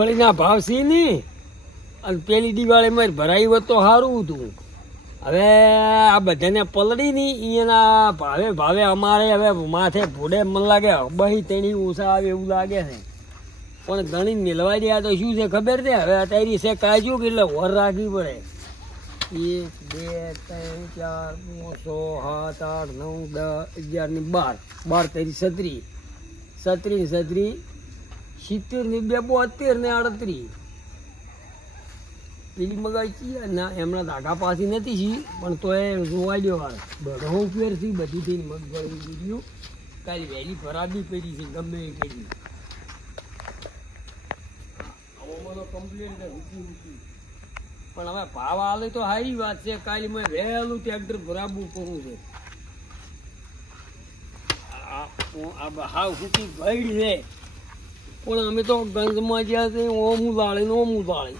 મગફળીના ભાવ છે ને અને પેલી દિવાળીમાં ભરાઈ હોત તો સારું હતું. હવે આ બધાને પલળી ની એના ભાવે અમારે હવે માથે ભૂડે મને લાગે બહી તેની ઓછા આવે એવું લાગે છે. પણ ગણી મેળવા દે તો શું છે ખબર છે? હવે અત્યારે છે કાજુ કે એટલે વર રાખવી પડે. 1 2 3 4 5 6 7 8 9 10 11 ને 12 13 17 17 70 ને 2 72 ને 38. પેલી મગાઈ ના એમના ધાગા પાછી નથી છી પણ તો એ જોવા દો બઢો ઉપેરથી બધી થઈને મગફળી ગયું. કાલે વહેલી ખરાબી પડી છે ગમે એ કરી કમ્પ્લેન પણ હવે ભાવ આલે તો સારી વાત છે. કાલે મેં વહેલું ટ્રેક્ટર ભરાવવું કરવું છે. હાવ સૂકી ભેડ છે પણ અમે તો ગંજમાં જ્યાં છે ઓમું લાળે ને ઓમું લાળે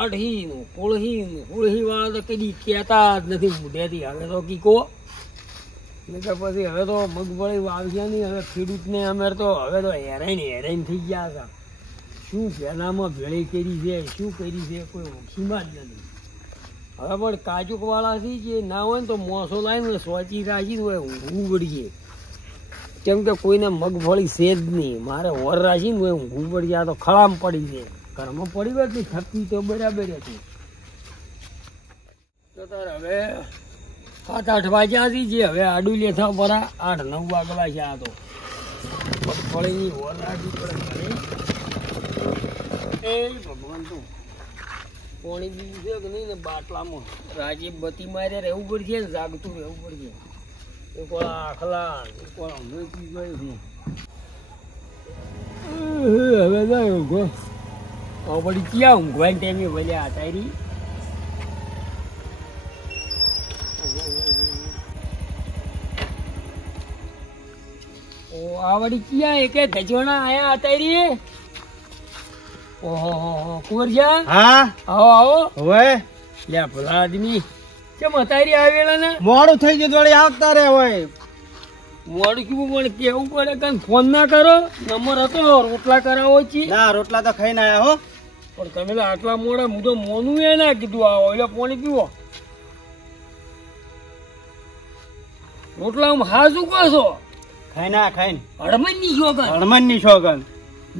આઠહીનું કોળહી વાળા તો કદી કહેતા જ નથી મોઢેથી. હવે તો કીકો ને કે પછી હવે તો મગફળી વાવશે નહીં. હવે ખેડૂતને અમે તો હવે તો હેરાન થઈ ગયા હતા. શું પહેલામાં ભેળી કરી છે શું કરી છે કોઈ ઓળખીમાં જ નથી. હવે પણ કાજુકવાળાથી જે ના હોય ને તો મોસો લાવીને સોચી રાખીને હોય ઊંઘવું પડીએ. કેમ કે કોઈને મગફળી છે જ નહીં. મારે વર રાખીને હોય ઊંઘવું પડી આ તો ખળામ પડી છે. ઘરમાં પડી હોય ને થપતી તો બરાબર હતી. તો તારે હવે 7 8 વાગ્યાથી જે હવે આડું લેતા પરા 8 9 વાગલા છે. આ તો મગફળીની વર રાખવી પડે. એ ભગવાન તું પાણી બીજું છે કે નહીં ને બાટલામાં રાજી બતી મારે રહેવું પડશે ને જાગતું રહેવું પડશે. એક વાર આખલા એક વાર હમણાં પી ગયું છે. હવે જાય ઊંઘો વળી ક્યાં ઊંઘવાની ટાઈમે વળ્યા તારી. આ વળી ક્યાં એક ધજવાના આયા તારી. ઓહો કુંવરજા હા આવો હવે લે ભલા આદમી કેમ અતારી આવેલા ને મોડું થઈ ગયું વળી આવતા રે હોય. મોડું કેવું પણ કેવું પડે કે ફોન ના કરો. નંબર હતો રોટલા કરાવો છી. ના રોટલા તો ખાઈને આયા હો. પણ તમે તો આટલા મોડા હું તો મોનું એ ના કીધું આવો એટલે પાણી પીવો. રોટલા હા શું કહો છો? ખાઈને હળમન ની શોગન હળમન ની શોગન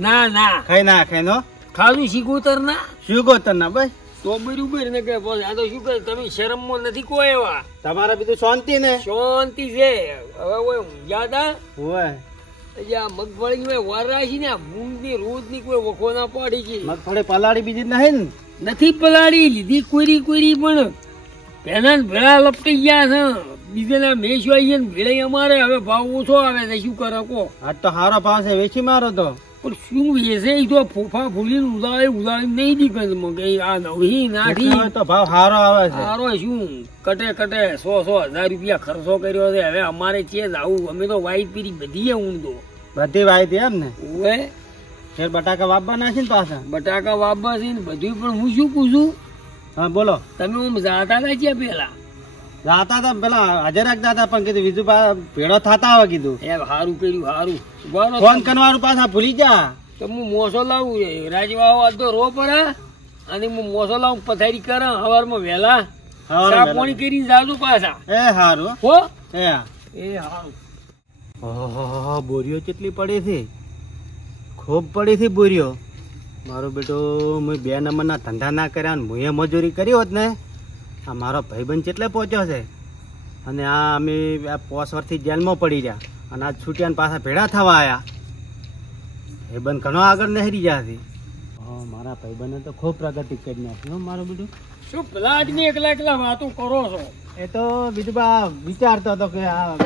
ના ખાઈને ખાધું શીખોતર ના શીખોતર ના ભાઈ તો બરોબર ને કે બસ આ તો શું કરે તમે શરમમાં નથી કોઈ એવા. તમારા બીજું શાંતિ ને શાંતિ છે. હવે કોઈ ઊંઝાતા હોય મગફળી વાર રાખી ને ભૂંડની રોજ ની કોઈ વખો ના પાડી છે. મગફળી પલાળી બીજી નહીં ને નથી પલાળી લીધી કોરી પણ પેલા ભેળા લપટી ગયા છે. બીજાના મેશ આવીએ ને ભેળે અમારે હવે ભાવ ઓછો આવે છે. શું કરે કો? આજ તો સારો ભાવ છે વેચી મારો તો. પણ શું વેચે તો ફોફા ફૂલીને ઉદાળી નહીં દીકરમાં કે આ નવી નાખી તો ભાવ સારો આવે છે. સારો શું કટે 100,000 રૂપિયા ખર્ચો કર્યો છે. હવે અમારે છે જ આવું. અમે તો વાઈટ પીરી બધી ઊંધો બધી વાયતી એમ ને ઓએ ફેર બટાકા વાવવાના છે ને પાછા બટાકા વાવવા છે ને બધું. પણ હું શું પૂછું? હા બોલો. તમે આમ જાતા હતા ક્યાં પેલા? જાતા હતા પેલા હાજર રાખતા હતા પણ કીધું બીજું ભેળો થતા હોય કીધું. એ સારું કર્યું સારું. ફોન કરવાનું પાછા ભૂલી જા. તો હું મોસો લાવું રાજવા તો રો પડે અને હું મોસો લાવું પથારી કરે સવારમાં વહેલા પાણી કરીને જાજુ પાછા. એ સારું હો એ સારું. બોરીઓ કેટલી પડી હતી? ખૂબ પડી હતી બોરીઓ. મારો બેટો મેં 2 નંબરના ધંધા ના કર્યા ને હું મજૂરી કરી હોત ને આ મારો ભાઈબંધ કેટલે પહોંચ્યો છે. અને આ અમે 5 વર્ષથી જેલમાં પડી રહ્યા અને આજ છૂટ્યા પાછા ભેળા થવા આવ્યા. ભાઈબંધ ઘણો આગળ નહેરી ગયા છે. મારા ભાઈબંધે તો ખૂબ પ્રગતિ કરી નાખી મારો બેટો. શું પેલા આદમી એકલા વાતો કરો છો? એ તો બીજું વિચારતો હતો કે આ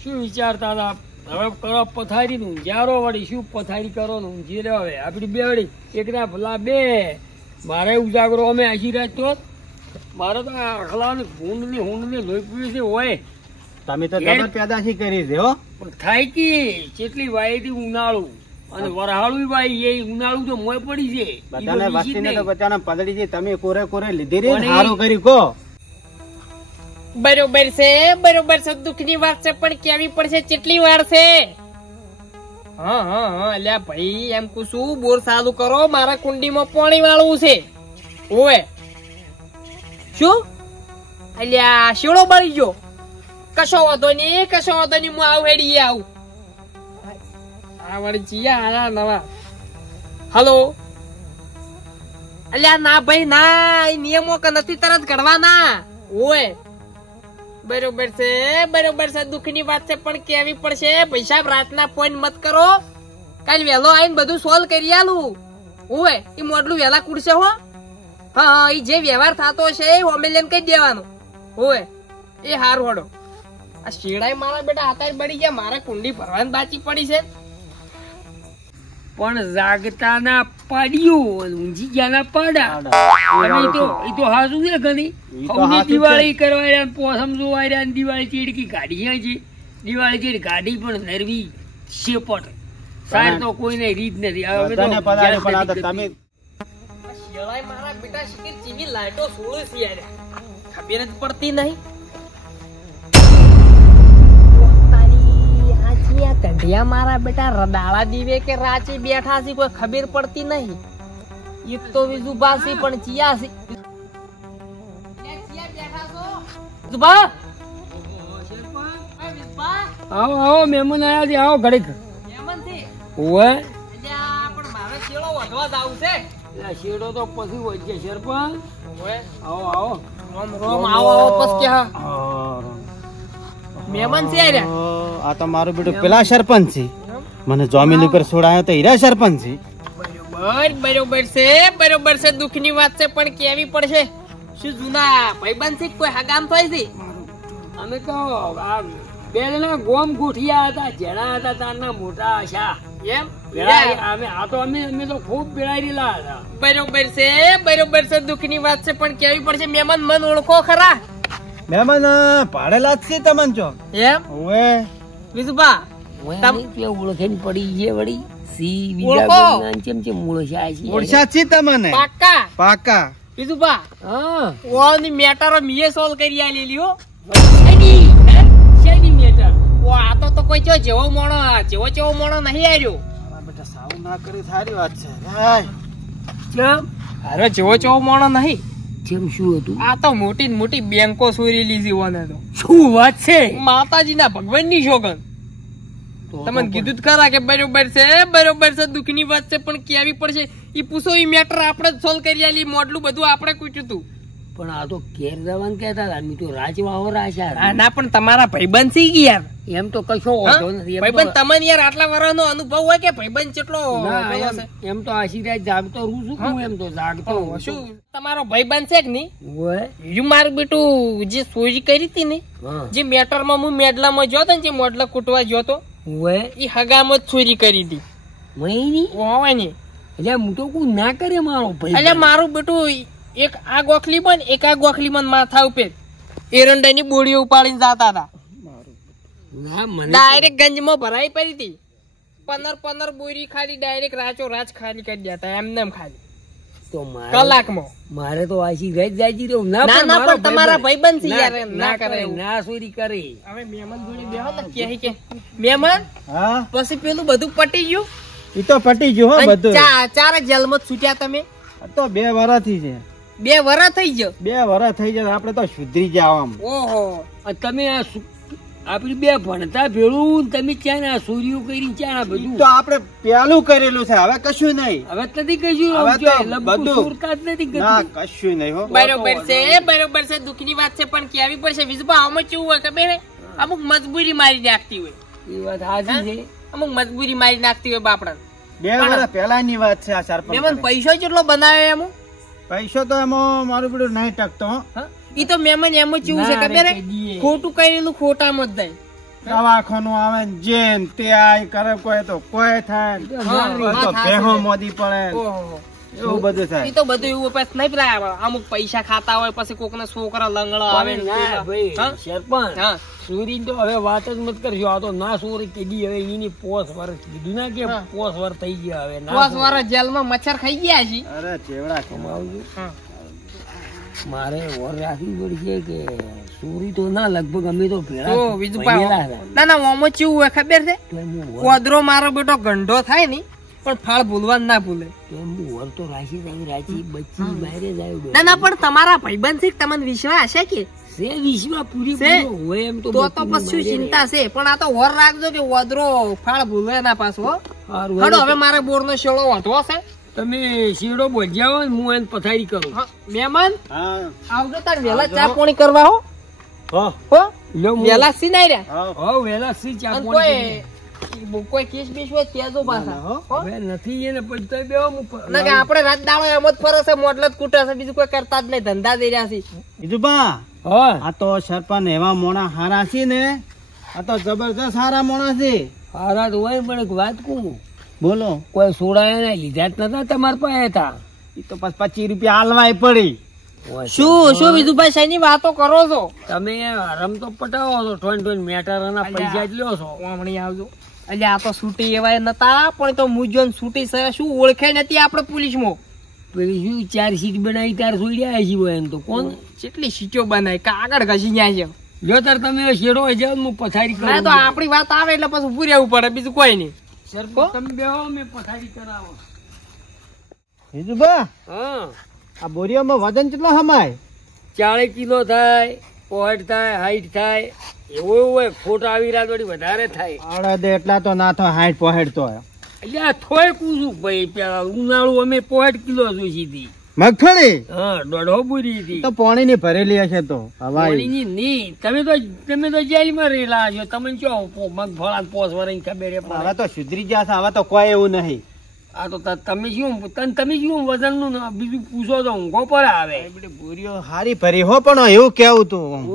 શું વિચારતા હતા? હવે કરો પથારી નું જ્યારો વળી શું પથારી કરો નું જે હવે આપડી બે વળી એકના ભલા 2 મારે ઉજાગરો અમે આશીર્વાદ તો મારે તો આખલા હુંડ ને લોહી પીવી છે હોય. તમે તો ડબલ પેદાશી કરી છે હો. પણ થાય કે કેટલી વાયથી ઉનાળું અને વરહાળું ભાઈ એ ઉનાળું તો મોય પડી છે. બધાને વસ્તીને તો બચાને પદડી છે. તમે કોરે લીધી રે સારું કર્યું કો. બરોબર છે દુઃખની વાત છે પણ કેવી પડશે કેટલી વાર છે? હા હા હા અલ્યા ભાઈ એમ કુશું બોર ચાલુ કરો, મારા કુંડીમાં પાણી વાળવું છે. ઓવે શું અલ્યા શેડો બળી ગયો? કશો વાંધો નહીં, કશો વાંધો નહીં, હું આવું હેડી આવું. આ વળી જીયા આના નવા. હલો અલ્યા ના ભાઈ ના, એ નિયમો કે નથી તરત ઘડવાના. ઓય બરોબર છે, દુઃખની વાત છે પણ કેવી પડશે. પૈસા રાતના ફોન મત કરો, કાલ વેલો આવીને બધું સોલ્વ કરી આલું. ઓય એ મોડલું વેલા કુડશે હો. હા એ જે વ્યવહાર થતો છે એ ઓમેલિયન કહી દેવાનો. ઓય એ હારું હડો. આ શેડાઈ મારા બેટા હાથાર બળી ગયા, મારે કુંડી ભરવાની બાકી પડી છે. પણ જાગતા ના પાડ્યું, ઊંઝી ગયા ના પાડા. એ તો હાસું છે ઘણી. દિવાળી કરવા રહ્યા, પોસમ જોવા રહ્યા, દિવાળી ચીડકી ગાડી છે. દિવાળી ચીડ ગાડી પણ નરવી શેપટ સાર તો કોઈને રીત નથી. શેડાઈ મારા બેટા શીખી ચીવી લાઈટો સોળે છે યાર, ખબર જ પડતી નહીં. કંઢિયા મારા બેટા રડાળા દીવે કે રાચી બેઠા છે કોઈ ખબર પડતી નહીં. એક તો વિજુબાસી પણ ચિયાસી. આવો આવો મહેમાન આયા છે, આવો ઘડીક. ઓવે પણ મારે શેડો વધવા જ આવું છે. શેડો તો પછી હોય છે સરપંચ. આવો આવો રોમ રોમ આવો આવો પસ કે મહેમાન છે યાર. આ તો મારું બેટું પેલા સરપંચ છે, મને જમીન ઉપર છોડાયો તો હીરા સરપંચ છે. બરોબર છે, દુઃખની વાત છે પણ કેવી પડશે. શું જૂના ભાઈબંધ છે કોઈ હગામ થાય છે? અમે તો આ બે જણા ગોમ ગોઠિયા હતા, જેના હતા તારના મોટા આશા. એમ અમે તો ખૂબ બેડાયેલા હતા. બરોબર છે, દુઃખની વાત છે પણ કેવી પડશે. મહેમાન મન ઓળખો ખરા? મહેમાન ભાડેલા જ છે તમને છો એમ? ઓવે વિજુબા ઓળખેન પડી છે વળી. સી ઓળખો. બીજા ચેમ ચેમ ઓળખ્યા છે? ઓળખ્યા છે તમને પાકા. વિજુબા હા ઓની મેટર મીએ સોલ્વ કરી આલેલી હો. શેની મેટર? ઓ આ તો કોઈ જેવો મોણો નહીં આવ્યો. બેટા સાવ ના કરી સારી વાત છે. હાય ચમ અરે જેવો મોણો નહીં. ચમ શું હતું? આ તો મોટી મોટી બેંકો ચોરી લીધી ઓને તો. શું વાત છે? માતાજીના ભગવાનની શોગન. તમને કીધું જ ખરા કે બરોબર છે, દુઃખની વાત છે પણ કેવી પડશે. ઈ પૂછો ઈ મેટર આપણે જ સોલ્વ કરી આલી, મોડલું બધું આપણે કૂટ્યું તું. પણ આ તો કેર જવાન કહેતા હતા, અમે તો રાજવાહો રાશા. ના પણ તમારા ભાઈબંધ સી ગયા યાર. એમ તો કશો હોતો નથી. ભાઈબંધ તમને યાર આટલા વર્ષનો અનુભવ હોય કે ભાઈબંધ કેટલો એમ તો આશીર્વાદ જાગતો રૂ છું. એમ તો જાગતો શું તમારો ભાઈબંધ છે કે નહીં? હું મારું બેટું જે ચોરી કરી હતી ને, જે મેટર માં હું મેડલામાં જોતો ને, જે મોડલા કૂટવા જોતો એ હગામાં જ ચોરી કરી હતી. એટલે હું તો કોઈ ના કરે મારો ભાઈ. એટલે મારું બેટું એક આ ગોખલી બન, એક આ ગોખલી બન માથા ઉપર એરંડા ની બોડીઓ ઉપાડીને જતા હતા. ડાયરેક્ટ ગંજમાં ભરાઈ પડી હતી. 15 બોરી ખાલી ડાયરેક્ટ રાચો રાચ ખાલી કરી દેતા એમને ખાલી તો કલાકમાં. મારે તો આશીર્વાદ જાજી રહ્યો. ના પણ તમારા ભાઈબંધ છે યાર, ના કરે ના ચોરી કરે. હવે મહેમાન જોડે બેહો ને કે મહેમાન હા પછી પેલું બધું પટી ગયું. ઈ તો પટી ગયું હો બધું. ચાર જેલમાં છૂટ્યા તમે? તો 2 વર્ષથી છે. 2 વર્ષ થઈ ગયો. 2 વર્ષ થઈ જાય આપણે તો સુધરી જાવ આમ. ઓહો તમે આ આપડી બે ભણતા ભેળું તમે ક્યાં ના ચોરીઓ કરી ક્યાં બધું તો આપણે પેલું કરેલું છે, હવે કશું નહીં. હવે નથી કશું. હવે તો બધું સુરતા જ નથી ના કરતી. કશું નહીં હો. બરોબર છે, દુઃખની વાત છે પણ કેવી પડશે. વિજુબા આમાં કેવું હોય ખબર હે, અમુક મજબૂરી મારી નાખતી હોય. એ વાત સાચી છે. અમુક મજબૂરી મારી નાખતી હોય બાપડા. 2 વર્ષ પહેલાની વાત છે આ સરપંચ. મહેમાન પૈસો કેટલો બનાવ્યો એમ? પૈસો તો એમાં મારું બધું નહીં ટકતો. ઈ તો મહેમાન એમ જ કેવું છે ખબર હે, ખોટું કરેલું ખોટામાં જ જાય. દવાખાનું આવે ને જેન તે આય કરે, કોઈ તો કોઈ થાય તો ભેહો મોદી પડે, એવું બધું થાય. ઈ તો બધું એવું પછી નહીં પેલા અમુક પૈસા ખાતા હોય પછી કોક ના છોકરા લંગડા આવે. ના ભાઈ સરપંચ ચોરી તો હવે વાત જ મત કરજો. આ તો ના ચોરી કીધી હવે એની 5 વર્ષ કીધું ના કે 5 વર્ષ થઈ ગયા. હવે 5 વર્ષ જેલમાં મચ્છર ખાઈ ગયા છે. અરે ચેવડા કમાવજો. મારે ઓર રાખવી પડશે કે ચોરી તો ના લગભગ અમે તો ભેળા તો વિજુભાઈ ભણેલા હતા. ના ઓમો ચેવું હોય ખબર છે તો એમ હું વર- કોદરો મારો બેટો ગંઢો થાય ને પણ ફાળ ભૂલવાનું ના ભૂલે. તો એમ હું વર તો રાચી બચ્ચી બહારે જ આવ્યો. ના પણ તમારા ભાઈબંધ છે તમને વિશ્વાસ છે કે સે વિશ્વા પૂરી છે? હોય એમ તો તો બચ્ચીની પછી બહારે ચિંતા છે પણ આ તો વર રાખજો કે ઓદરો ફાળ ભૂલે ના પાછો હો. હારું, હડો હારું. હવે મારે બોર નો શેડો વાંધો છે. તમે શેડો બોજાવો ને હું એને પથારી કરું. હા, મહેમાન હા આવજો તાર વેલા ચા પાણી કરવા હો હો હો લ્યો હું- વેલા સી નાઈ રહ્યા હા હો વેલા સી ચા અને પાણી કોઈ કેસ બીસ હોય ત્યાં જો પાછા હો. હો? હવે નથી એને પછી તો બેહો હું ના કે આપણે રાત દાડો એમ જ ફરે છે મોટલ જ કૂટે છે બીજું કોઈ કરતા જ નહીં ધંધા દઈ રહ્યા છે. બીજું બા હા આ તો સરપંચ એવા મોણા હારા છે ને આ તો જબરદસ્ત હારા મોણા છે. હારા તો હોય પણ એક વાત કહું, બોલો કોઈ સોડાયા લીધા જ નતા તમારા પાસે હતા. એ તો પછી 25 રૂપિયા હાલવાય પડી. શું વિધુભાઈ શાની વાતો કરો છો? તમે રમ તો પટાવો છો ઠોન મેટર ના પૈસા જ લ્યો છો. વામણી આવજો. એટલે આ તો છૂટી એવાય નતા પણ તો મુજોન છૂટી છે શું ઓળખે નથી આપણે પોલીસમાં. પેલી શું 4 સીટ બનાવી તાર સોડ્યા છે એમ તો કોણ કેટલી સીટો બનાવી કાગળ ઘસી જાય છે. જો તાર તમે શેડો જાવ હું પથારી ના કરું. તો આપણી વાત આવે એટલે પછી ઉભું રહેવું પડે બીજું કોઈ નહીં. તમે બેહો મેં પથારી કરાવો. બીજું બા હા આ બોરીઓમાં વજન કેટલો હમાય? 40 કિલો થાય, 65 થાય, 60 થાય, એવું હોય. ખોટ આવી રાત વળી વધારે થાય. અડદ એટલા તો ના થાય 60 પોહેડ તો. એટલે આ થોય કૂશું ભાઈ પેલા ઉનાળું અમે 65 કિલો જોઈશી હતી. મગફળી હા 1.5 બુરી હતી. તો પાણી ની ભરેલી હશે તો હવાઈ. પાણીની નહીં. તમે તો જેલમાં રહેલા છો. તમને શું મગફળા પોસ વરાઈ ખબર હવે પડે. તો સુધરી જશે હવે તો કોઈ એવું નહીં. આ તો તમે શું વજન નું બીજું પૂછો તો ઊંઘો પર આવે. બોરીઓ હારી ભરી હો પણ એવું કેવું તું.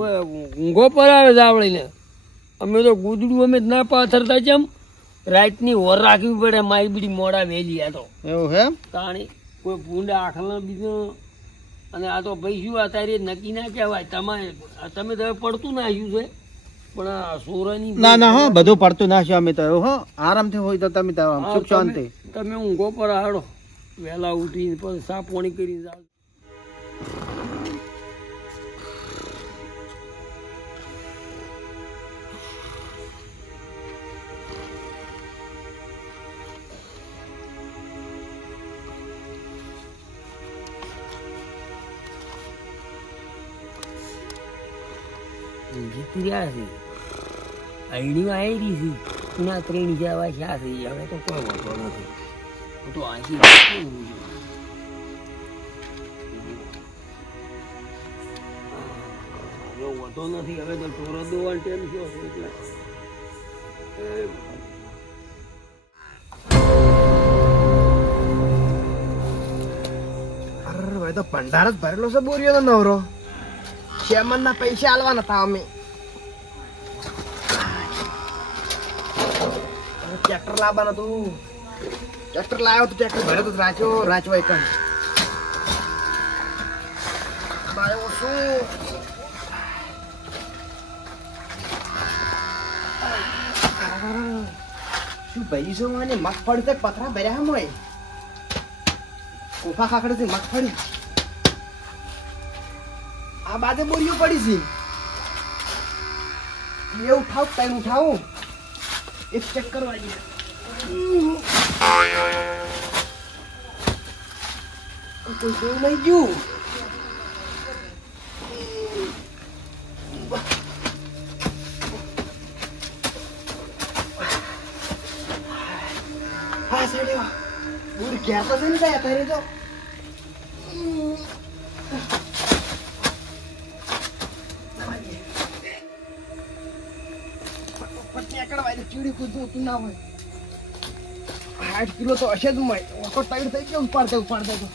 ઊંઘો પર આવે જાવડીને. અમે તો ગુદડું અમે જ ના પાથરતા જેમ રાતની ઓર રાખવી પડે. મારી બીડી મોડા વહેલી આ તો એવું હે? તાણી કોઈ ભૂંડા આખલા બીજો. અને આ તો ભાઈ શું અત્યારે નક્કી ના કહેવાય. તમે તો પડતું નાખ્યું છે પણ આ સોરાની ના ના હો બધું પડતું નાખ્યું અમે તો એવું હો. આરામથી હોય તો તમે તો આમ હા, સુખ શાંતિ. તમે ઊંઘો પર હાડો વહેલા ઉઠીને પછી સા પાણી કરીને જાઓ. જીતી રહ્યા છે. આઈડીઓ આવી રહી છે. ના ત્રણ જવા શા છે હવે તો કોઈ વાંધો નથી. હું તો આજી વાંધો નથી. હવે તો ટોરો દોવાનો ટાઈમ થયો છે એટલે અરે તો ભંડાર જ ભરેલો છે બોરીઓ નવરો. ચેમન ના પૈસા આલવાના હતા અમે. ટ્રેક્ટર લાવવાનું હતું. ટ્રેક્ટર લાવ્યો તો ટ્રેક્ટર ભરે તો રાચો એક શું ભાઈ શું મને મગફળી તો પથરા ભર્યા હોય. કોફા ખાખડે છે મગફળી. આ બાજુ બોરીઓ પડી છે. એ ઉઠાવ ટાઈમ ઉઠાવું એક ચેક કરવા જઈએ. કોઈ જોયું નહીં ગયું. હા સાહેબ બોરી ગયા તો છે ને કયા અત્યારે તો ચીડી કૂદતું ના હોય. 60 કિલો તો હશે જ મય. ઓકો ટાઈટ થઈ ગયો ઉપાડતે તો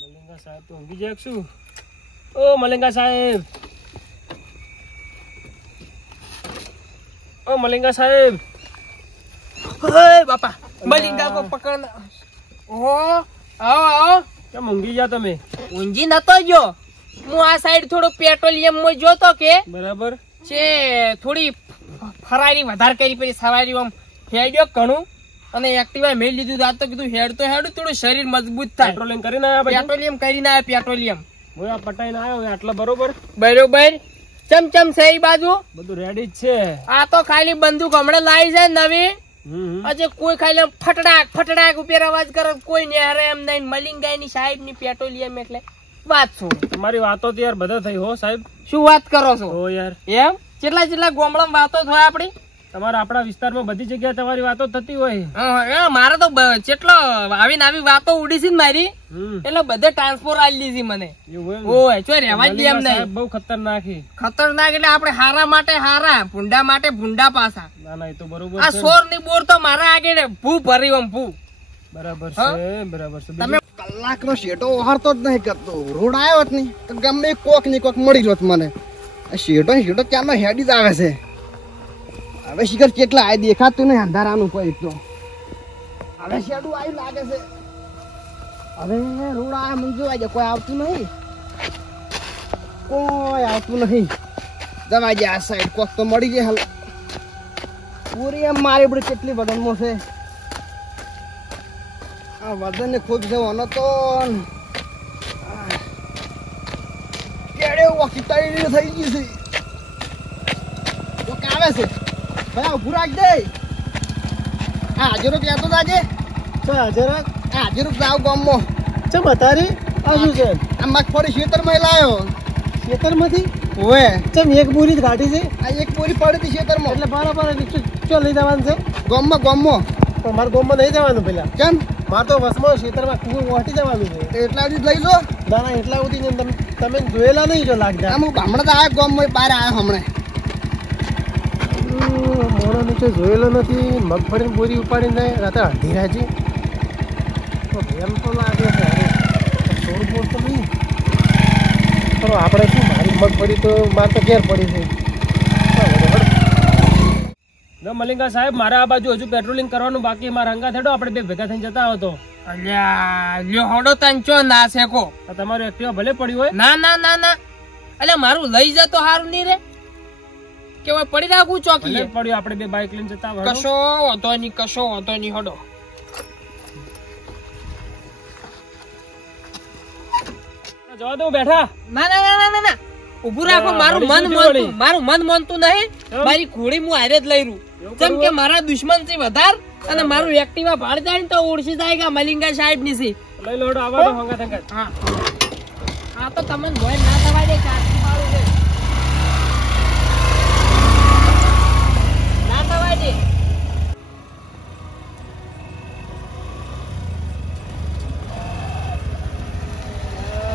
મલિંગા સાહેબ તો ઊંઘી જાય શું? ઓ મલિંગા સાહેબ, ઓ મલિંગા સાહેબ. બાપા મલિંગા કો પકડ. ઓહો આવો આવો કેમ ઊંઘી ગયા તમે? ઊંઘી નતો ગયો, હું આ સાઈડ થોડો પેટ્રોલિયમ માં જોતો કે બરાબર. છે થોડી ફરારી વધારે કરી પછી સવારી આમ હેડ્યો ઘણું અને એક્ટિવા મેળ લીધું. રાત તો કીધું હેડ તો હેડ, થોડું શરીર મજબૂત થાય. પેટ્રોલિંગ કરીને આવ્યા પછી? પેટ્રોલિયમ કરીને આવ્યા, પેટ્રોલિયમ. હું આ પટાઈને આવ્યો આટલા બરોબર. બરોબર. ચમચમ છે એ બાજુ બધું રેડી જ છે. આ તો ખાલી બંદૂક હમણાં લાવી છે નવી. આજે કોઈ ખાલી ફટડાક ફટડાક ઉપર અવાજ કરે, કોઈ ને હારે એમ નહીં. મલિંગાઈ ની સાહેબ ની પેટ્રોલિયમ એટલે વાત શું? તમારી વાતો તો યાર બધા થઈ હો સાહેબ. શું વાત કરો છો? હો યાર. એમ કેટલા કેટલા ગામડામાં વાતો થાય આપડી. તમારા આપણા વિસ્તારમાં બધી જગ્યાએ તમારી વાતો થતી હોય. મારે તો કેટલો આવીને આવી વાતો ઉડી છે ને મારી, એટલે બધે ટ્રાન્સફોર આલી દીધી મને. ઓય ચો રહેવા જ દે એમ નહીં. બહુ ખતરનાક છે. ખતરનાક એટલે આપણે હારા માટે હારા, ભૂંડા માટે ભૂંડા પાછા. ના ના એ તો બરોબર. આ સોર ની બોર તો મારા આગળ ભૂ ભરી આમ ભૂ. બરાબર છે, બરાબર છે. તમે કલાક નો શેટો ઓહારતો જ નહીં કરતો. રોડ આવ્યો જ નહીં તો ગમે કોક ની કોક મળી જોત મને. આ શેટો ક્યાંનો હેડી જ આવે છે. હવે શિખર કેટલા આ દેખાતું નહીં અંધારાનું કોઈ તો. હવે શેડું આવ્યું લાગે છે. હવે રોડ આ મંજુ આજે કોઈ આવતું નહીં, કોઈ આવતું નહીં. જવા જાય આ સાઈડ કોક તો મળી જાય. હાલ પૂરી એમ મારી બધી કેટલી વજનમાં છે. આ વજન ને ખૂબ છે ઓનો તો કેડે વખી તળી થઈ ગઈ છે. તો કાવે છે ભાઈ ઉભું રાખ દે. આ હાજરો કહેતો આજે હાજરો જાવ ગામમાં. ચમ અતારી આ શું છે? આ મગફળી ખેતરમાં લાયો. ખેતરમાંથી? ઓએ ચમ એક બોરી જ કાઢી છે? આ એક બોરી પડી હતી ખેતરમાં. એટલે બરાબર ચો લઈ જવાનું છે? ગામમાં તો મારે ગામમાં નહીં જવાનું પેલા. કેમ? મારે તો વસમાં ખેતરમાં કુવું વાટી જવાનું છે. એટલા સુધી લઈ લો. ના ના એટલા સુધી તમે જોયેલા નહીં જો લાગતા. આમ હમણાં તો આવ્યો ગામમાં બહાર આવ્યો હમણાં. મોણો નીચે જોયેલો નથી. મગફળીની બોરી ઉપાડીને રાતે અડધી રાજી એમ તો લાગે છે. સોળ બોર તો નહીં પણ આપણે શું, મારી મગફળી તો મારે તો ઘેર પડી છે. મલિંગા સાહેબ મારા આ બાજુ હજુ પેટ્રોલિંગ કરવાનું બાકી. મારા અંગા થેડો આપણે બે ભેગા થઈને જતા હતો. અલ્યા લ્યો હડો તંચો ના શેકો. તમારું એક્ટિવા ભલે પડ્યું હોય. ના ના ના ના અલ્યા મારું લઈ જતો હારું નહીં રે કે હવે પડી રાખું ચોકી પડ્યું. આપણે બે બાઇક લઈને જતા હોય. કશો વાંધો નહીં, કશો વાંધો નહીં. હડો જવા દો બેઠા. ના ના ના ના ના ઉભું રાખો. મારું મન માનતું નહીં. મારી ઘોડી હું હારે જ લઈ રહ્યું. કેમ કે મારા દુશ્મન છે વધાર અને મારું એક્ટિવા ભાડ જાય ને તો ઓળખી જાય કે મલિંગા સાહેબ ની છે. લઈ લો આવા દો હંગા થંગા. હા આ તો તમને ભય ના થવા દે. ચારથી મારું છે ના થવા દે.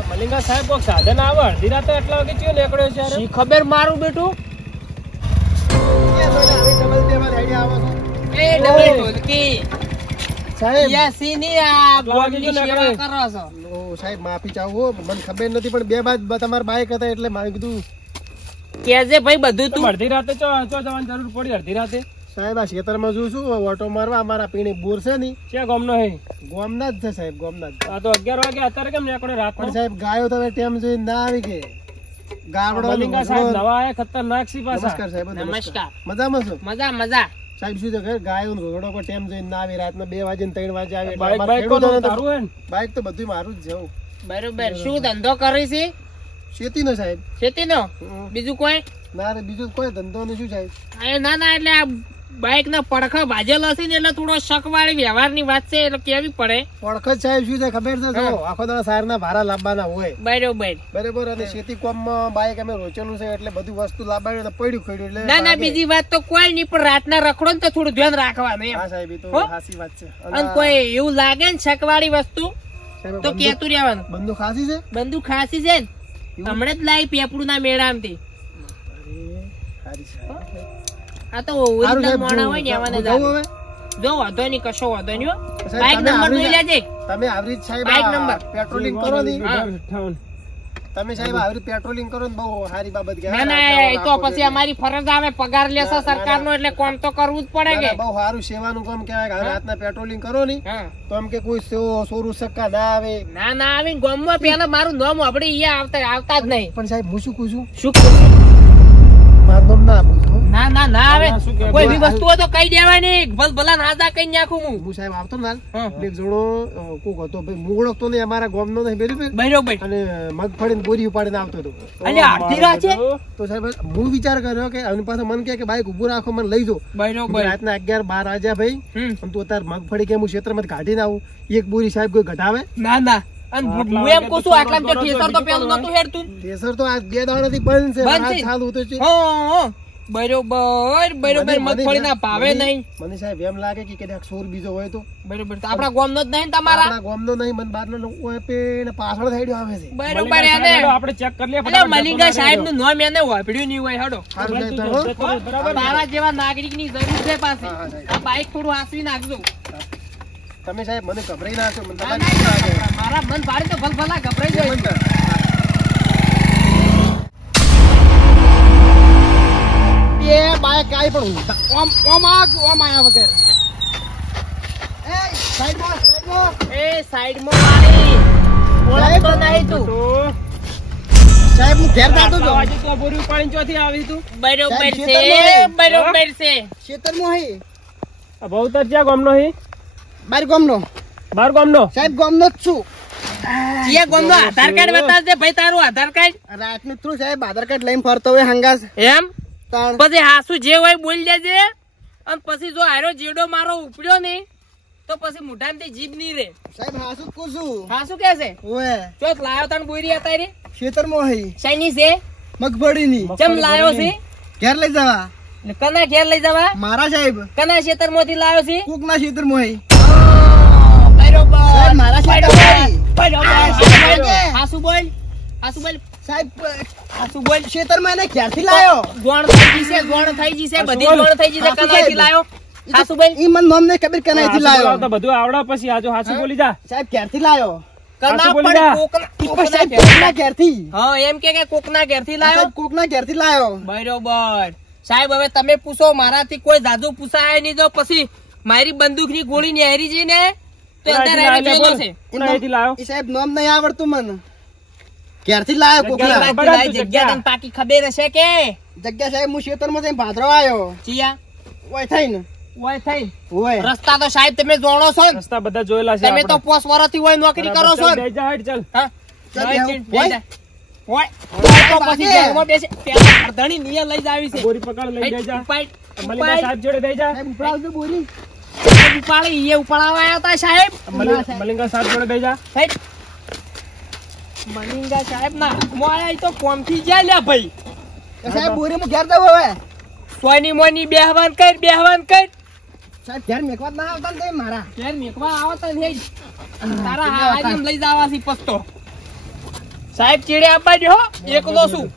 મલિંગા સાહેબ કોક સાધન આવે અડધી રાતે એટલા વાગે ચિયો નીકળ્યો છે? શી ખબર મારું બેટું. એ ડબલ ઢોલકી સાહેબ યાસી ની આ બોલની સેવા કરો છો. સાહેબ માફી ચાહું, મને ખબર નથી પણ બે બાદ તમારા બાઈક હતા એટલે મારે કીધું કેજે ભાઈ બધું તું. અડધી રાતે ચો જવાની જરૂર પડી? અડધી રાતે સાહેબ આ ખેતરમાં જોઉં છું ઓટો મારવા. અમારા પીણી બોર છે ને ક્યાં ગામનો હે? ગામના જ છે સાહેબ, ગામના જ. આ તો 11 વાગે અત્યારે કેમ નીકળે રાત? પણ સાહેબ ગાયો તમે ટેમ જોઈને ના આવી કે ગાવડો. મલિંગા સાહેબ નવા આયા, ખતરનાક સી પાછા. નમસ્કાર સાહેબ. નમસ્કાર. મજામાં છો? મજા મજા. સાહેબ શું છે ગાયો ઘોડો કોઈ ટેમ જોઈને ના આવી. રાતના 2 વાગે 3 વાગે આવે. બાઈક કોનું તારું હે ને? બાઈક તો બધું મારું જ છે. બરોબર. શું ધંધો કરી છે? ખેતીનો સાહેબ. ખેતીનો? બીજું કોઈ? ના રે બીજું કોઈ ધંધો નહીં. શું સાહેબ? ના ના એટલે આ બાઈક ના પડખા ભાજેલા છે ને એટલે થોડો શક વાળી વ્યવહાર ની વાત છે એટલે કેવી પડે. પડખત સાહેબ શું છે ખબર છે? આખો દાડા સારના ભાડા લાવવાના હોય. બરોબર બરોબર. અને ખેતી કોમમાં બાઈક અમે રોચેલું છે એટલે બધી વસ્તુ લાવવાનું પડ્યું ખડ્યું એટલે. ના ના બીજી વાત તો કોઈ નહીં પણ રાતના રખડો ને તો થોડું ધ્યાન રાખવાનું એમ. હા સાહેબ એ તો સાચી વાત છે. અને કોઈ એવું લાગે ને શક વાળી વસ્તુ તો કેતું રહેવાનું. બંદૂક ખાસી છે? બંદૂક ખાસી છે ને હમણાં જ લાવી પેપડું ના મેળામથી. આ તો ઓરિજિનલ મોણા હોય ને એવાને જ આવે. જો વાંધો નહીં, કશો વાંધો નહીં. બાઈક નંબર જોઈ લેજે. તમે આવરી સાહેબ બાઈક નંબર પેટ્રોલિંગ કરો ની તમે સાહેબ આવી પેટ્રોલિંગ કરો ને બહુ સારી બાબત ના ના એ તો પછી અમારી ફરજ આવે, પગાર લેશે સરકારનો એટલે કોમ તો કરવું જ પડે કે. બહુ સારું સેવાનું કામ કહેવાય. રાતના પેટ્રોલિંગ કરો ને તો આમ કે કોઈ સોરું સક્કા ના આવે. ના ના આવી ગામમાં પેલા મારું નામ આપણે અહીંયા આવતા જ નહીં. પણ સાહેબ હું શું કહું છું, શું કહું? મારું નામ ના આપું. ના ના ના આવે, કોઈ બી વસ્તુ હોય તો કહી દેવાની, ભલા નાદા કઈ નાખું હું સાહેબ આવતો ને એક જોડો કોક હતો ભાઈ, હું ઓળખતો નહીં, અમારા ગામનો નહીં, બરોબર, અને મગફળી બોરી ઉપાડીને આવતો હતો. અને અડધી રાત છે તો સાહેબ હું વિચાર કર્યો કે આની પાસે મને કે બાઈક ઉભું રાખો, મને લઈ જાઓ. બરોબર, રાતના 11-12 વાગ્યા ભાઈ, તું અત્યારે મગફળી કે હું ક્ષેત્રમાં કાઢીને આવું, એક બોરી સાહેબ કોઈ ઘટાવે? ના ના. અને હું એમ કહું છું આટલા તો ઠેસર તો પેલું નતું હેડતું. ઠેસર તો આ 2 દાડાથી બંધ છે, ચાલુ તો છે. બરોબર બરોબર, મગફળી ના ભાવે નહીં. મને સાહેબ એમ લાગે કે કદાચ સોર બીજો હોય તો. બરોબર, આપણા ગામનો જ નહીં, તમારા આપણા ગામનો નહીં, મને બહારનો લોકો પેને પાછળ સાઈડ આવે છે. બરોબર, એને આપણે ચેક કરી લે. એટલે મલિંગા સાહેબ નું નામ એને વાપર્યું નહીં હોય. હેડો, તારા જેવા નાગરિક ની જરૂર છે પાછી. આ બાઈક થોડું હાંસવી નાખજો. તમે સાહેબ મને ગભરાઈ નાખો. મારા મન ભારે તો ભલભલા ગભરાઈ જાય. એ બાઈક કાઈ પણ ઓમ ઓમ આયા વગર. એ સાઈડ માં વાળી ઓળખતો નહીં તું. સાહેબ હું ઘેર જાતો તો. આજે તો બોરી પાણી ચોથી આવી તું. બરોબર છે, બરોબર છે. ખેતરમાં હી બહુ તો ક્યાં ગામનો હી? બાર ગામનો. સાહેબ ગામનો જ છું. ક્યાં ગામનો? આધાર કાર્ડ બતાવજે ભાઈ, તારું આધાર કાર્ડ. રાતનું થ્રુ સાહેબ આધાર કાર્ડ લઈને ફરતો હોય હંગાસ. એમ પછી હાસુ જે હોય બોલ દેજે. અને પછી જો હારો જેડો મારો ઉપડ્યો ને તો પછી મુઠાનથી જીભ નહીં રે. સાહેબ હાસુ કહું છું. હાસુ કે છે? ઓએ ચોથ લાયો તને બોરી હતા રે? ખેતરમાં હી. શેની છે? મગફળીની. ચમ લાયો છે? ઘેર લઈ જવા. કના ઘેર લઈ જવા? મારા સાહેબ. કના ખેતરમાંથી લાયો છે? કોકના ખેતરમાં હી. બરોબર, મારા ખેતરમાં. હાસુ બોલ, હાસુ બોલ સાહેબ. હાસુ બોલ. ખેતરમાં એને ક્યારથી લાયો? ગોણ થઈ જશે, ગોણ થઈ જશે, બધી ગોણ થઈ જશે. કનાથી લાયો? હાસુ બોલ. ઈ મને નામ ને ખબર કનાથી લાયો. તો બધું આવડા પછી આજો હાચું બોલી જા. સાહેબ ક્યારથી લાયો? કના બોલી પણ જા. કોકના ઘેરથી. હા એમ કે કોકના ઘેરથી લાયો. સાહેબ કોકના ઘેરથી લાયો. બરોબર સાહેબ, હવે તમે પૂછો, મારાથી કોઈ જાજુ પૂછાય નહીં. તો પછી મારી બંદૂક ની ગોળી નેહરી જઈ ને તો અંદર આવીને જોઈ લેશે. કોનાથી લાયો? ઈ સાહેબ નામ નહીં આવડતું મને. ક્યારથી લાયો કોકના? જગ્યા તને પાકી ખબર હશે કે? જગ્યા સાહેબ હું ખેતરમાં જઈને ભાદરો આવ્યો. ચિયા ઓય થઈને. ઓય થઈ. ઓય રસ્તા તો સાહેબ તમે જોડો છો ને? રસ્તા બધા જોયેલા છે તમે તો 5 વર્ષથી હોય નોકરી કરો છો ને? બે જા હેડ ચાલ. હા ચાલ, ઓય, ઓય. ઓય. તો પછી ઘરમાં બેસે પેલા અડધણી નિયર લઈ જ આવી છે. બોરી પકડ લઈ જઈ જા. ઉપાડ, મલિના ઉપાડ. સાહેબ જોડે દઈ જા. સાહેબ ઉપડાવજો બોરી. ઉપાડી, એ ઉપાડવા આવ્યા હતા સાહેબ. મલિંગા સાહેબ જોડે દઈ જા. સાહેબ મલિંગા સાહેબ ના મોયા તો કોમથી જાય લ્યા ભાઈ. એ સાહેબ બોરી માં ઘેર જવું હવે. સોની મોની બેહવાન કર, બેહવાન કર. સાહેબ ઘેર મેકવા જ ના આવતા ને તમે મારા. ઘેર મેકવા આવતા ને હેજ. તારા હારીમ લઈ જવાથી પસ્તો. સાહેબ ચીડે આપવા દો, એકલો છું.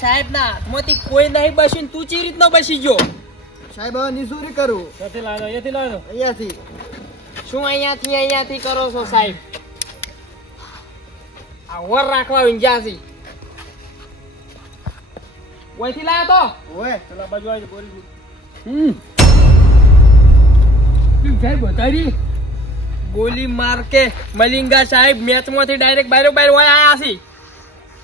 સાહેબ ના હાથમાંથી કોઈ નહીં બસી, તું ચી રીતનો બસી ગયો? સાહેબ હવે નિસુરી કરું. ત્યાંથી લાવ્યો, અહીંયાથી લાવ્યો. અહીંયાથી. શું અહીંયાથી કરો છો સાહેબ? આ વર રાખવા ઊંઝાથી ઓયથી લાયો તો? ઓય પેલા બાજુ આવી બોરી. સાહેબ બતારી ગોલી માર કે મલિંગા સાહેબ મેચ માંથી ડાયરેક્ટ બારો બાર ઓય આયા છે.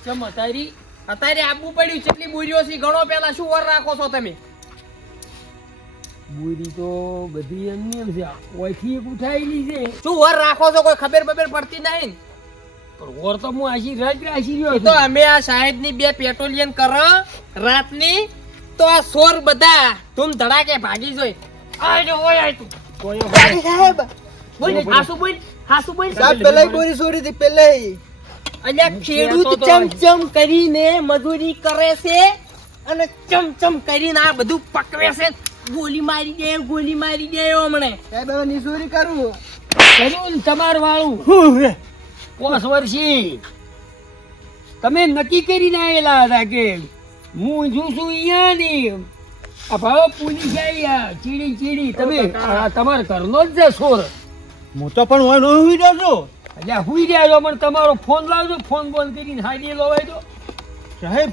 ચમ અતારી અત્યારે આપવું પડ્યું. કેટલી બોરીઓ છે ગણો પેલા. શું વર રાખો છો તમે? બોરી તો બધી એમની એમ છે, ઓયથી એક ઉઠાયેલી છે. શું વર રાખો છો? કોઈ ખબર બબર પડતી નહીં. પણ ઓર તો હું આશી રાશી રહ્યો તો અમે આ સાહેબ ની 2 પેટ્રોલિયન કરો રાતની, તો આ સોર બધા ધૂમ ધડાકે ભાગી જોઈ. આજો ઓય આય તું સાહેબ. બોલ, હાસુ બોલ, હાસુ બોલ. સાહેબ પેલા બોરી છોડી હતી પેલે. અલ્યા ખેડૂત ચમચમ કરીને મજૂરી કરે છે અને ચમચમ કરીને આ બધું પકવે છે. ગોલી મારી દે, ગોલી મારી દે હમણે. સાહેબ હવે નિસુરી કરું. કર્યું તમાર વાળું. 5 વર્ષથી તમે નક્કી કરીને આવેલા હતા કે હું જોઉં છું અહીંયા ની આ ભાવ પોલીસ આવી આ ચીડી તમે આ તમારા ઘરનો જ છે સોર. હું તો પણ હોય નો હુઈ રહ્યો છું એટલે હુઈ રહ્યા છો પણ તમારો ફોન લાવજો, ફોન બંધ કરીને હાઈડે લવાઈ દો. સાહેબ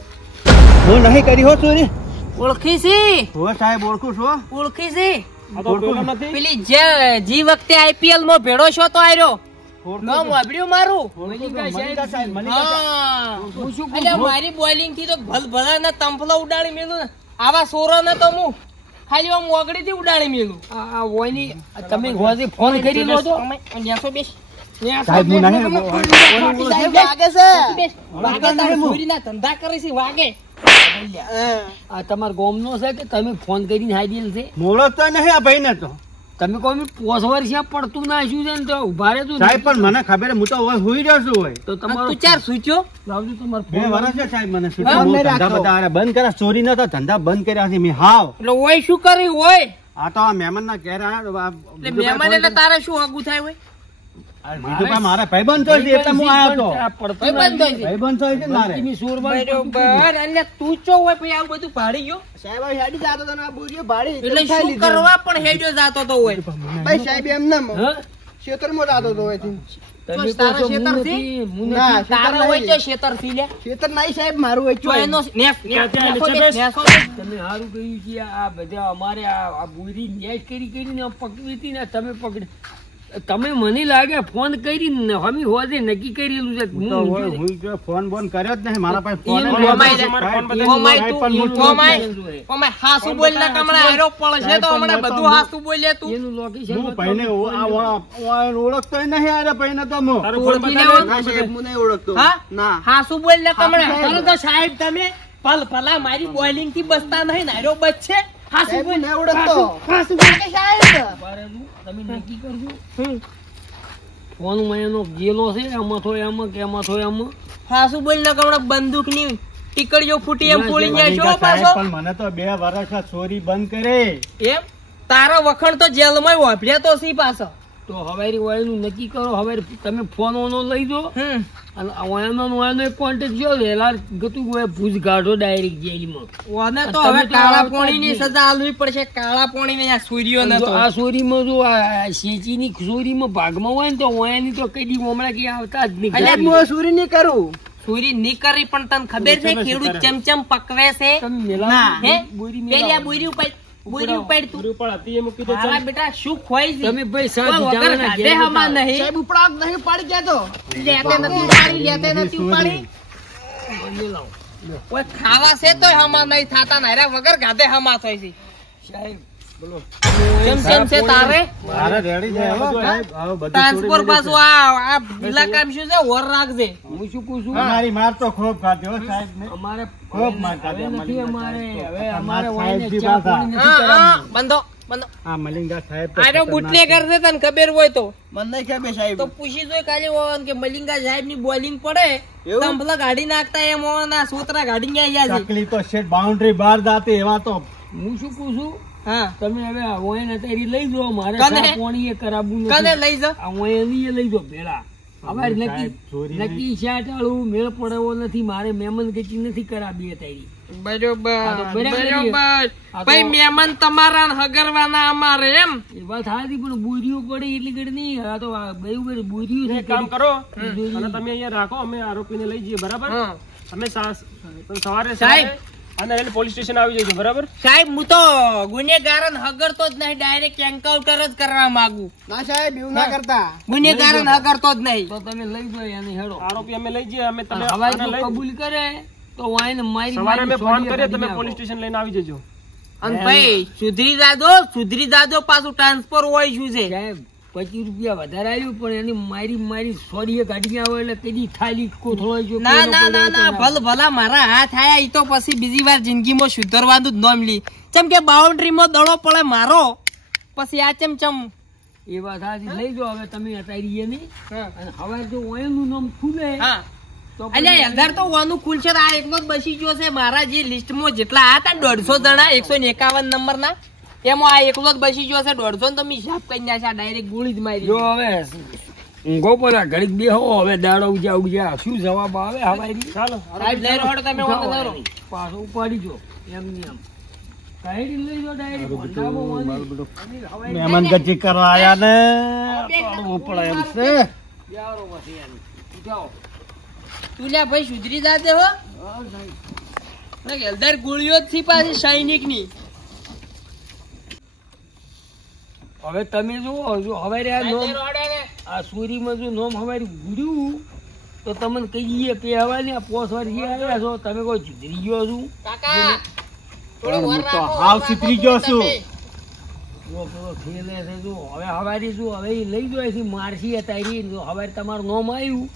હું નહીં કરી હો ચોરી. ઓળખી છી હો સાહેબ ઓળખું છું. ઓળખી છી આ તો પેલો નથી. પેલી જે વખતે આઈપીએલ માં ભેડો છો તો આર્યો નામ વાપર્યું મારું. મલિંગા સાહેબ હા. હું શું અલ્યા મારી બોલિંગ થી તો ભલભલા ને તંફલો ઉડાડી મેલું ને આવા સોરો ને તો હું ખાલી આમ ઓગળી થી ઉડાડી મેલું. આ વોયની તમે હોજે ફોન કરી લો તો ન્યાસો બેસ સાહેબ હું નહીં સાહેબ વાગે છે બેસ વાગે તારે ચોરીના ધંધા કરે છે વાગે. આ તમારા ગામનો છે કે તમે ફોન કરીને હાઈડેલ છે? મોડો તો નહીં આ ભાઈ ને તો તમે કહો મેં 5 વર્ષ પડતું નાખ્યું છે ને તો ઉભા રહેતું સાહેબ પણ મને ખબર હું તો હોય હુઈ રહ્યો છું હોય તો તું તમારો ચાર સૂચ્યો લાવજો તમારો 2 ફોન વર્ષ છે સાહેબ મને શું હા? હું ધંધા બધા હારે બંધ કર્યા ચોરી નતો ધંધા બંધ કર્યા છે મેં હાવ. એટલે ઓય શું કર્યું હોય આ તો આ મહેમાન ના ઘેર આયા એટલે મહેમાન એટલે તારે શું આગું થાય હોય બીજું મારા ભાઈબંધ તો છે એટલે હું આયો તો આ પડતું ભાઈબંધ નથી. હોય છે. ભાઈબંધ તો છે ને મારે તમે સુરમાં બરોબર એટલે તું ચો હોય પછી આવું બધું ભાડી ગયો સાહેબ આ હેડી જાતો તો ને આ બોરીઓ ભાડી એટલે શું કરવા પણ હેડ્યો જાતો તો હોય ભાઈ સાહેબ એમ ના હા? ખેતરમાં જાતો તો અહીંથી. તમે તો તારા કહો છો હું ખેતરથી? નથી, હું નથી. ના તારે ખેતર હોય નહીં. છે શેતર થી લે ખેતર નહીં સાહેબ મારું હોય જો એનો નેસો બેસ. તમે સારું કહ્યું છે આ બધા અમારે આ બુરી ન્યાય કરીને પકડી હતી ને તમે પકડી તમે મને લાગે ફોન કરીને હમી હોજે નક્કી કરેલું છે હું તો હોય હું હુઈ ગયો ફોન બોન કર્યો જ નહીં મારા પાસે ફોન એનું જ નહીં. ઓમાય રે. સાહેબ, ઓમાય તું, પણ હું ઓમાય. ઓમાય હાસુ બોલ ના કમળા હેરો પડશે તો હમણાં બધું હાસુ બોલે તું એનું લોકેશન હું ભાઈને ઓળખતો નહીં આરે ભાઈને તો હું તારો તું ફોન ઓળખી બતાવ્યો? લેવાનો? ના સાહેબ હું નહીં ઓળખતો હા? ના હાસુ બોલ ના કમળા હાસુ ચાલો તો સાહેબ તમે પલ પલા મારી બોલિંગ થી બચતા નહીં નારો બચશે હાસુ સાહેબ બોલ હું નહીં ઓળખતો હાસુ બોલ કે સાહેબ તમે નક્કી કરજો ફોન માં એનો ગેલો છે એમાં તો એમાં કે એમાં તો એમાં હાસુ બોલ ના કમળા બંદૂક ની ટીકડીઓ ફૂટી એમ ફોડી જાય છો સાહેબ, પાછો પણ મને તો 2 વર્ષ ચોરી બંધ કરે. એમ તારા વખણ તો જેલમાં વાપર્યા તો સી પાછો તો હવારી વાળીનું નક્કી કરો. હવે તમે ફોન ઓનો લઈ દો અને વાયનો એક કોન્ટેક્ટ જો વેલા ગતું હોય ભૂજ કાઢો ડાયરેક્ટ જેલમાં. ઓને તો તમે હવે તો કાળા આવતા જ પોણીની નહીં. સજા આલવી પડશે કાળા પોણીને આ સૂર્યો જો નતો આ ચોરીમાં જો આ શેચીની ચોરીમાં ભાગમાં હોય ને તો વાયાની તો કદી હમણાં કઈ આવતા જ નહીં. અલ્યા, સાહેબ હું સુરી નહીં કરું સૂરી ની કરી પણ તને ખબર છે ખેડૂત ચમચમ પકવે છે તમે મેલા ના હે બોરી પેલી આ મેલાવો. બોરી ઉપર બોરી ઉપર તું પૂરી પણ હતી એ મૂકી દે મારા બેટા શું ખોઈ છે તમે ભાઈ કોઈ સાથ વગર જવાના ગાધે ઘેર હમા બતાવો. નહીં સાહેબ ઉપડાક નહીં પાડી ગયા તો લેતે નથી ઉપાડી લેતે નથી ઉપાડી મેલાવો. કોઈ ખાવા છે તોય હમા નહીં થાતા નાયરા વગર ગાધે હમા થાય છે સાહેબ બોલો ચમચમ છે તારે મારે રેડી છે હો સાહેબ. હવે બધું ટ્રાન્સપોર્ટ પાછું આ ઇલાકામાં શું છે વર રાખજે હું શું કહું છું તમારી માર તો ખૂબ ખાધી હો સાહેબ ને. અમારે ખૂબ માર હવે ખાધી નથી અમારી અમારે હવે માર અમારે સાહેબ વાયને બી ચા પાછા. પાણી નથી કરાવવું. બંધો બંધો આ મલિંગા સાહેબ તો આરો ખતરનાક બુટલે છે. કરશે તને ખબર હોય તો મને નહીં ખબર સાહેબ તો પૂછી જોઈ કાલે ઓન કે મલિંગા સાહેબ ની બોલિંગ પડે એવું? તંબલા ગાડી નાખતા એમ ઓન આ સોતરા ગાડી ગયા યાર ચકલી તો શેઠ બાઉન્ડ્રી બહાર જાતી એવા તો હું શું કહું છું હા તમે હવે આ વાયને તારી લઈ દો મારે કને? ચા પાણી એ કરાવવું કને નથી. લઈ જા આ વાયની એ લઈ દો પેલા હવે સાહેબ, નક્કી ચોરી નક્કી શાટાળું મેળ પડેવો નથી મારે મહેમાન ગતિ નથી કરાવી તારી બરોબર આ તો બરાબર બરોબર આ તો- ભાઈ મહેમાન તમારા ને હગરવાના અમારે એમ એ વાત હાથી પણ બોરીઓ પડે એટલી ઘડી નહીં આ તો આ બરાબર બોરીઓ છે એક કામ કરો હમ. અને તમે અહીંયા રાખો અમે આરોપીને લઈ જઈએ બરાબર હા. અમે સવારે સાહેબ. અને એને પોલીસ સ્ટેશન આવી જઈશું બરાબર સાહેબ હું તો ગુનેગારન હગરતો જ નહીં ડાયરેક્ટ એન્કાઉન્ટર જ કરવા માંગુ ના સાહેબ એવું ના કરતા ગુનેગારન હગરતો જ નહીં તો તમે લઈ દો એને હેડો આરોપી અમે લઈ જઈએ અમે તમે હવાઈ આને જો લઈ- કબૂલ કરે તો વાયને મારી સવારે અમે ફોન કરીએ કાઢી તમે નાખો. પોલીસ સ્ટેશન લઈને આવી જજો અને ભાઈ સુધરી જાદો પાછું ટ્રાન્સફર હોય શું છે સાહેબ 25 રૂપિયા વધારે આવ્યું પણ એની મારી સોરીએ કાઢી આવે એટલે કદી થાળી કોથળો જો ના ના ના ના ભલ ભલા મારા હાથ આયા ઈ તો પછી બીજી વાર જિંદગીમાં સુધરવાનું જ ન મળી ચમ કે બાઉન્ડ્રી માં દડો પડે મારો પછી આ ચમ એ વાત હાજી લઈ જાઓ હવે તમે અતારી એ નહીં અને હવે જો ઓયનું નામ ખુલે હા તો અલ્યા અંદર તો વાનું ખુલશે આ એકલો જ બસી ગયો છે મારા જે લિસ્ટમાં જેટલા હતા 150 જણા 151 નંબર ના એમાં આ એકલો જ બસી ગયો છે 150 ને તમે હિસાબ કરી નાખ્યા ડાયરેક્ટ ગોળી જ મારી જો હવે ઊંઘો પર આ ઘડીક બેહો હવે દાડો ઉજા શું જવાબ આવે હવારી ચાલો સાહેબ લઈ રોડ તમે વાંધો ના રહો. પાછો ઉપાડી જો એમ ને એમ ડાયરી લઈ જો ડાયરી ભંડામાં વાળી. હવારી મહેમાન ગતિ કરવા આયા ને તોડવું પડે એમ છે. બેહારો પછી એમ. ઉઠાવો. તું લ્યા ભાઈ સુધરી જાતે હો એલદાર ગોળીઓ જ થી પાછી સૈનિક ની. હવે તમે જુઓ જો હવારે આ નોમ આ સુરીમાં જો નોમ હવારે ગુડ્યું તો તમને કહી દઈએ પે હવાની આ પોસ વર્ષી આવ્યા છો તમે કોઈ ચીતરી ગયો છું કાકા પણ હું તો હાવ સિતરી ગયો છું. જો પેલો ખેલે છે જો હવે હવારી શું હવે ઈ લઈ જાય છે મારસી અતારી જો હવારે તમારું નોમ આવ્યું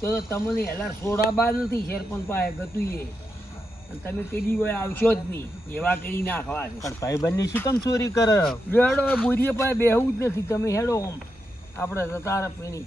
તો તમને હેલા સોડાબા નથી શેરપંચ પાસે ગતું એ અને તમે કદી હોય આવશો જ નહીં એવા કરી નાખવા છે. પણ ભાઈબંધની શું કામ ચોરી કરે? બેડો બોરીએ પાસે બેહવું જ નથી તમે હેડો આમ આપણે જતા રહે પીણી